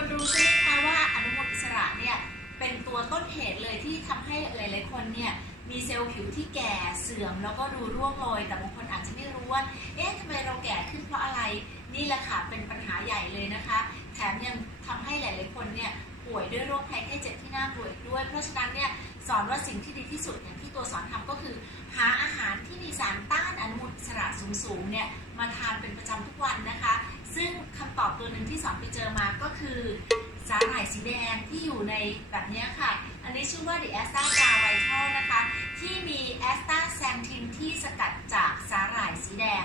คนรู้ใช่ไหมคะว่าอนุมูลอิสระเนี่ยเป็นตัวต้นเหตุเลยที่ทำให้หลายๆคนเนี่ยมีเซลล์ผิวที่แก่เสื่อมแล้วก็ดูร่วงโรยแต่บางคนอาจจะไม่รู้ว่า เอ๊ะทำไมเราแก่ขึ้นเพราะอะไร นี่แหละค่ะเป็นปัญหาใหญ่เลยนะคะ แถมยังทำให้หลายๆคนเนี่ยป่วยด้วยโรคภัยไข้เจ็บที่น่ากลัวอีกด้วย เพราะฉะนั้นเนี่ยสอนว่าสิ่งที่ดีที่สุดอย่างที่ตัวสอนทำก็คือ หาอาหารที่มีสารต้านอนุมูลอิสระสูงๆเนี่ยมาทานเป็นประจำทุกวันนะคะ ซึ่งคำตอบตัวหนึ่งที่สอนไปเจอมาก็คือสาหร่ายสีแดงที่อยู่ในแบบนี้ค่ะ อันนี้ชื่อว่า The a s t a g a v i t a l นะคะ ที่มี a s t a x a n t h i n ที่สกัดจากสาหร่ายสีแดง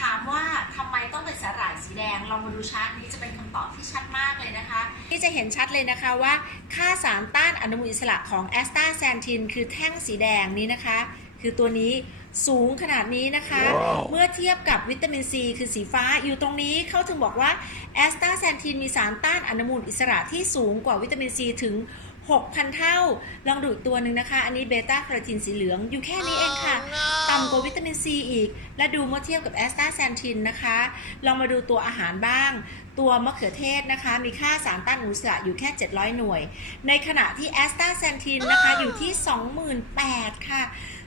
ถามว่าทำไมต้องเป็นสาหร่ายสีแดง ลองมาดูชาร์ตนี้จะเป็นคำตอบที่ชัดมากเลยนะคะ ที่จะเห็นชัดเลยนะคะว่า ค่าสารต้านอนุมูลอิสระของ a s t a x a n t h i n คือแท่งสีแดงนี้นะคะ คือตัวนี้สูงขนาดนี้นะคะเมื่อเทียบกับวิตามินซีคือสีฟ้าอยู่ตรงนี้เขาถึงบอกว่าแอสตาแซนทินมีสารต้านอนุมูลอิสระที่สูงกว่าวิตามินซีถึง 6,000 เท่า ลองดูอีกตัวหนึ่งนะคะ อันนี้เบต้าแคโรทีนสีเหลือง อยู่แค่นี้เองค่ะ ต่ำกว่าวิตามินซีอีก และดูเมื่อเทียบกับแอสตาแซนทินนะคะ ลองมาดูตัวอาหารบ้าง ตัวมะเขือเทศนะคะ มีค่าสารต้านอนุมูลอิสระอยู่แค่ 700 หน่วย ในขณะที่แอสตาแซนทินนะคะอยู่ที่ 28,000 ค่ะ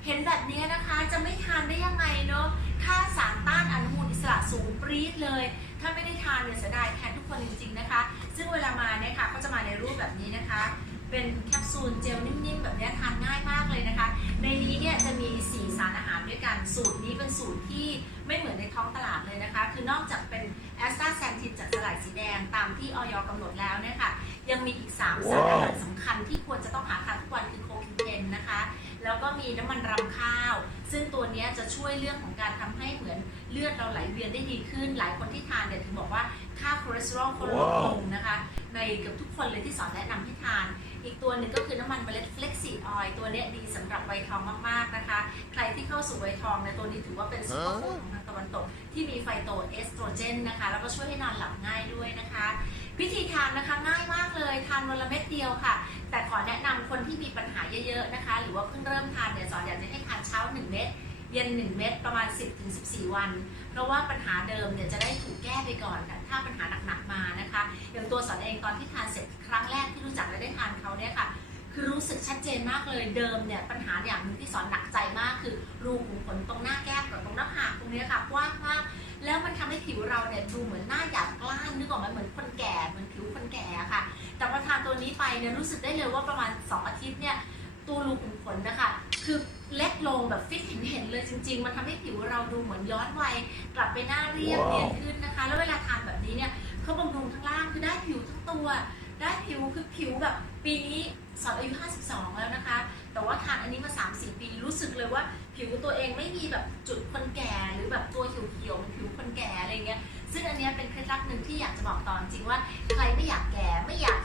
เห็นแบบนี้นะคะจะไม่ทานได้ยังไงเนาะ ค่าสารต้านอนุมูลอิสระสูงปรี๊ดเลย ถ้าไม่ได้ทานเนี่ยเสียดายแทนทุกคนจริงๆนะคะ ซึ่งเวลามาเนี่ยค่ะก็จะมาในรูปแบบนี้นะคะ เป็นแคปซูลเจลนิ่มๆ แบบนี้ทานง่ายมากเลยนะคะ ในนี้เนี่ยจะมี 4 สารอาหารด้วยกัน สูตรนี้เป็นสูตรที่ไม่เหมือนในท้องตลาดเลยนะคะ คือนอกจากเป็นแอสตาแซนทินจากสลายสีแดงตามที่ออยกำหนดแล้วเนี่ยค่ะ ยังมีอีก 3 สารอาหารสำคัญที่ควรจะต้องหาทานทุกวันคือโคคิวเทนนะคะ แล้วก็มีน้ำมันรำข้าว ซึ่งตัวเนี้ยจะช่วยเรื่องของการทำให้เหมือนเลือดเราไหลเวียนได้ดีขึ้น หลายคนที่ทานเนี่ยถึงบอกว่าค่าคอเลสเตอรอลเขาลดลงนะคะ ในเกือบทุกคนเลยที่สอนแนะนำให้ทาน อีกตัวหนึ่งก็คือน้ำมันเมล็ดเฟล็กซีออยตัวเนี้ยดีสำหรับวัยทองมากๆนะคะ ใครที่เข้าสู่วัยทองเนี่ยตัวนี้ถือว่าเป็นซุปเปอร์ฟู้ดของทางตะวันตก ที่มีไฟโตเอสโตรเจนนะคะ แล้วก็ช่วยให้นอนหลับง่ายด้วยนะคะ วิธีทานนะคะง่ายมากเลยทานวันละเม็ดเดียวค่ะ แต่ขอแนะนำคนที่มีปัญหาเยอะๆนะคะ หรือว่าเพิ่งเริ่มทานเนี่ยสอนอยากจะให้ทานเช้า 1 เม็ด เย็น 1 เม็ดประมาณ 10-14 วัน เพราะว่าปัญหาเดิมเนี่ยจะได้ถูกแก้ไปก่อนค่ะถ้าปัญหาหนักๆมานะคะอย่างตัวสอนเองตอนที่ทานเสร็จครั้งแรกที่รู้จักและได้ทานเขาเนี่ยค่ะคือรู้สึกชัดเจนมากเลยเดิมเนี่ยปัญหาอย่างนึงที่สอนหนักใจมากคือรูขุมขนตรงหน้าแก้มกับตรงหน้าผากตรงนี้ค่ะกว้างมากแล้วมันทำให้ผิวเราเนี่ยดูเหมือนหน้าหยาบกล้านนึกออกไหมเหมือนคนแก่เหมือนผิวคนแก่ค่ะ แต่พอทานตัวนี้ไปเนี่ยรู้สึกได้เลยว่าประมาณ 2 อาทิตย์เนี่ยตัวรูขุมขนนะคะ คือเล็กลงแบบฟิตเห็นเห็นๆเลยจริง ๆ มันทำให้ผิวเราดูเหมือนย้อนวัยกลับไปหน้าเรียบเนียนขึ้นนะคะ แล้วเวลาทานแบบนี้เนี่ยเขาบำรุงทั้งล่างคือได้ผิวทั้งตัว ได้ผิวคือผิวแบบปีนี้สอนอายุ 52 แล้วนะคะ แต่ว่าทานอันนี้มา 3-4 ปีรู้สึกเลยว่าผิวตัวเองไม่มีแบบจุดคนแก่หรือแบบตัวเหี่ยวๆเหมือนผิวคนแก่อะไรเงี้ย ซึ่งอันเนี้ยเป็นเคล็ดลับหนึ่งที่อยากจะบอกตอนจริงว่าใครไม่อยากแก่ไม่อยาก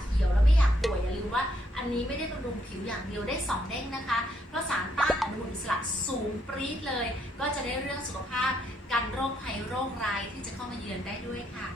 อันนี้ไม่ได้บำรุงผิวอย่างเดียวได้ 2 เด้งนะคะ เพราะสารต้านอนุมูลอิสระสูงปรี๊ดเลย ก็จะได้เรื่องสุขภาพ กันโรคภัยโรคร้ายที่จะเข้ามาเยือนได้ด้วยค่ะ